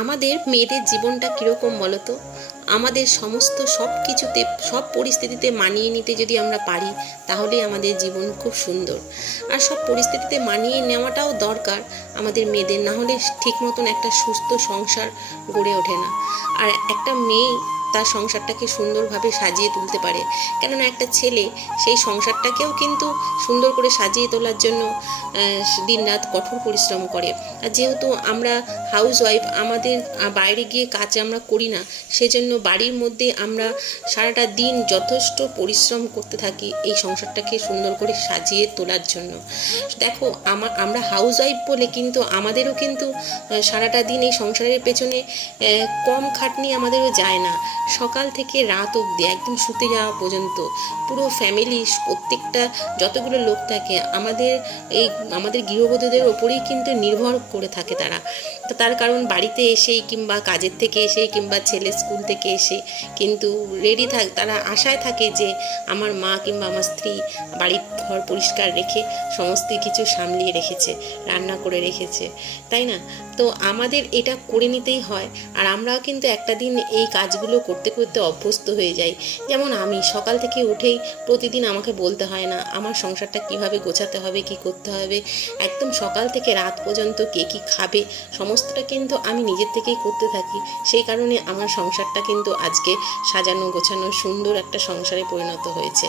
আমাদের মেয়েদের জীবনটা কীরকম বলো তো? আমাদের সমস্ত সব কিছুতে, সব পরিস্থিতিতে মানিয়ে নিতে যদি আমরা পারি, তাহলেই আমাদের জীবন খুব সুন্দর। আর সব পরিস্থিতিতে মানিয়ে নেওয়াটাও দরকার আমাদের মেয়েদের, না হলে ঠিক মতন একটা সুস্থ সংসার গড়ে ওঠে না। আর একটা মেয়ে তার সংসারটাকে সুন্দরভাবে সাজিয়ে তুলতে পারে, কেননা একটা ছেলে সেই সংসারটাকেও কিন্তু সুন্দর করে সাজিয়ে তোলার জন্য দিনরাত কঠোর পরিশ্রম করে। আর যেহেতু আমরা হাউস ওয়াইফ, আমাদের বাইরে গিয়ে কাজ আমরা করি না, সেজন্য বাড়ির মধ্যে আমরা সারাটা দিন যথেষ্ট পরিশ্রম করতে থাকি এই সংসারটাকে সুন্দর করে সাজিয়ে তোলার জন্য। দেখো, আমরা হাউস ওয়াইফ বলে কিন্তু আমাদেরও কিন্তু সারাটা দিন এই সংসারের পেছনে কম খাটনি আমাদেরও যায় না। সকাল থেকে রাত অবধি একদম শুতে যাওয়া পর্যন্ত পুরো ফ্যামিলি, প্রত্যেকটা যতগুলো লোক থাকে আমাদের গৃহবধূদের ওপরেই কিন্তু নির্ভর করে থাকে তারা। তো তার কারণ বাড়িতে এসেই কিংবা কাজের থেকে এসে কিংবা ছেলে স্কুল থেকে এসে কিন্তু তারা আশায় থাকে যে আমার মা কিংবা আমার স্ত্রী বাড়ির ঘর পরিষ্কার রেখে সমস্ত কিছু সামলিয়ে রেখেছে, রান্না করে রেখেছে, তাই না? তো আমাদের এটা করে নিতেই হয়। আর আমরাও কিন্তু একটা দিন এই কাজগুলো করতে করতে অভ্যস্ত হয়ে যাই। যেমন আমি সকাল থেকে উঠেই প্রতিদিন আমাকে বলতে হয় না আমার সংসারটা কিভাবে গোছাতে হবে, কি করতে হবে, একদম সকাল থেকে রাত পর্যন্ত কে কী খাবে সমস্তটা কিন্তু আমি নিজের থেকেই করতে থাকি। সেই কারণে আমার সংসারটা কিন্তু আজকে সাজানো গোছানো সুন্দর একটা সংসারে পরিণত হয়েছে।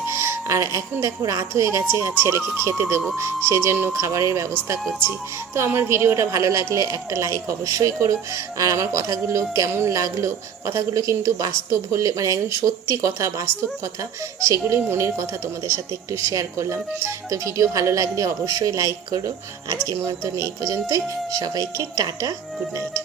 আর এখন দেখো রাত হয়ে গেছে, আর ছেলেকে খেতে দেবো, সেজন্য খাবারের ব্যবস্থা করছি। তো আমার ভিডিওটা ভালো লাগলে একটা লাইক অবশ্যই করো। আর আমার কথাগুলো কেমন লাগলো, কথাগুলো কিন্তু বাস্তব হলে, মানে একদম সত্যি কথা, বাস্তব কথা, সেগুলোই মনের কথা তোমাদের সাথে একটু শেয়ার করলাম। তো ভিডিও ভালো লাগলে অবশ্যই লাইক করো। আজকের মতন এই পর্যন্তই। সবাইকে টাটা, গুড নাইট।